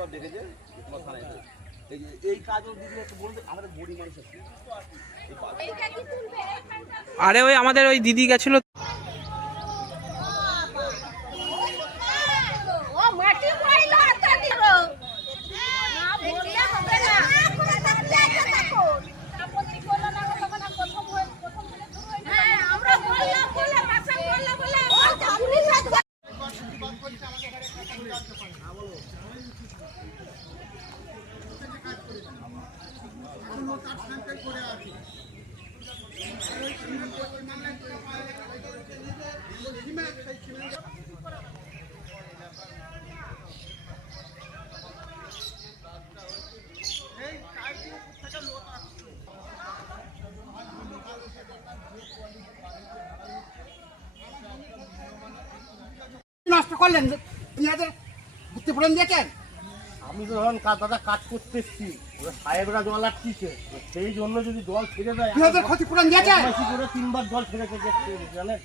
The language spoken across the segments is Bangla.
সব দেখেছে তোমার থানায় এই কাজও দিদি একটু বলুন আমাদের বড়ি মানুষ আরে ওই আমাদের ওই দিদি গেছিল নষ্ট করলেন ক্ষতিপূরণ দিয়েছেন। আমি তো ধরুন দাদা কাজ করতে এসছি, ওরা সাহেবরা জল আটকিছে, সেই জন্য যদি জল ছেড়ে দেয় ক্ষতিপূরণ দিয়েছেন। বদমাইশি করে 3 বার জল ছেড়েছে জানেন,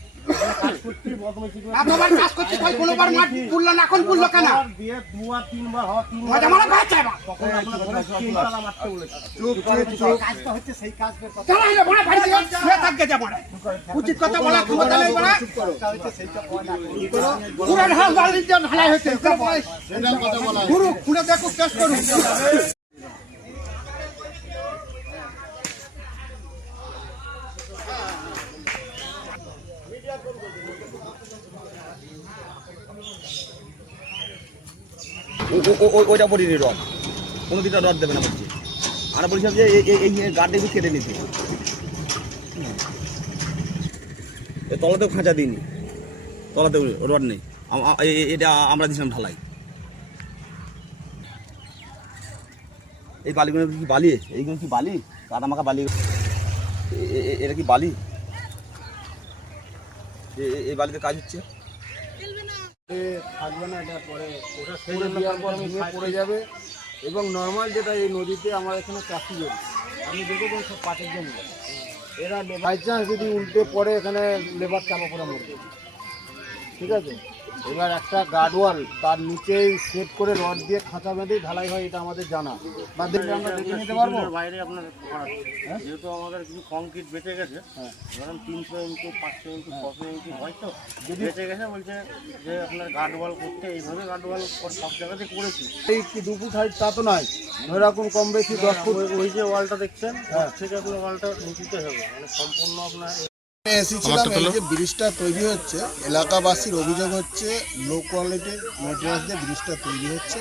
কাজ করতে বদমাইশি করে এতবার কাজ করতে কই কোনোবার মাঠ পুরলেন, এখন পুরলো কেন? দিয়ে 2 আর 3 বার হয় 3 মজা মারা বাচ্চা বা তখন আপনারা ধরে 3 তালা মারতে বলেছে। কাজটা হচ্ছে সেই কাজের কথা। চলো রে বড় ভাই শুয়ে থাকতে যা বড়। উচিত কথা বলা ক্ষমতা নেই বড়। কাজটা হচ্ছে সেইটা কয় না। পুরান হাল বালির জন্য ঢালাই হচ্ছে। সেটা কথা বলা। গুরু খুলে দেখো কেস করুন। ওইটা পড়িনি রড, কোনো দিকটা রড দেবে না বলছি। আমরা বলছিলাম যে এই গার্ডটা একটু কেটে নিতে, তলাতেও খাঁচা দিইনি, তলাতেও রড নেই, এটা আমরা দিয়েছিলাম ঢালাই। এই বালিগুলো কি বালি? এইগুলো কি বালি? কাদা মাখা বালি, এটা কি বালি? এই বালিতে কাজ হচ্ছে থাকবে না, এটা পরে ওটা পড়ে যাবে। এবং নর্মাল যেটা এই নদীতে আমার এখানে চাষি জমি, আমি দেখেছি সব পাটের জমি, এরা বাই চান্স যদি উল্টে পড়ে এখানে লেবার চাপা পড়ে মরবে, ঠিক আছে। এবার একটা গার্ডওয়াল তার নিচেই সেট করে রড দিয়ে খাঁচা বেঁধেই ঢালাই হয়, এটা আমাদের জানা। বা দেখলে আমরা দেখে নিতে পারবো বাইরে আপনার, যেহেতু আমাদের কিছু কংক্রিট বেঁচে গেছে, ধরেন 300 ইঞ্চি 500 ইঞ্চি 600 ইঞ্চি হয়তো যদি বেঁচে গেছে, বলছে যে আপনার গার্ডওয়াল করতে এইভাবে গার্ডওয়াল সব জায়গাতে করেছি। এই কি 2 ফুট হাইট তা তো নয়, ধরে রাখুন কম বেশি 10 ফুট। ওই যে ওয়ালটা দেখছেন, থেকে আপনার ওয়ালটা নিচুতে হবে, মানে সম্পূর্ণ আপনার এসেছিলাম। এই যে ব্রিজটা তৈরি হচ্ছে, এলাকাবাসীর অভিযোগ হচ্ছে লো কোয়ালিটির মেটেরিয়ালস দিয়ে ব্রিজটা তৈরি হচ্ছে।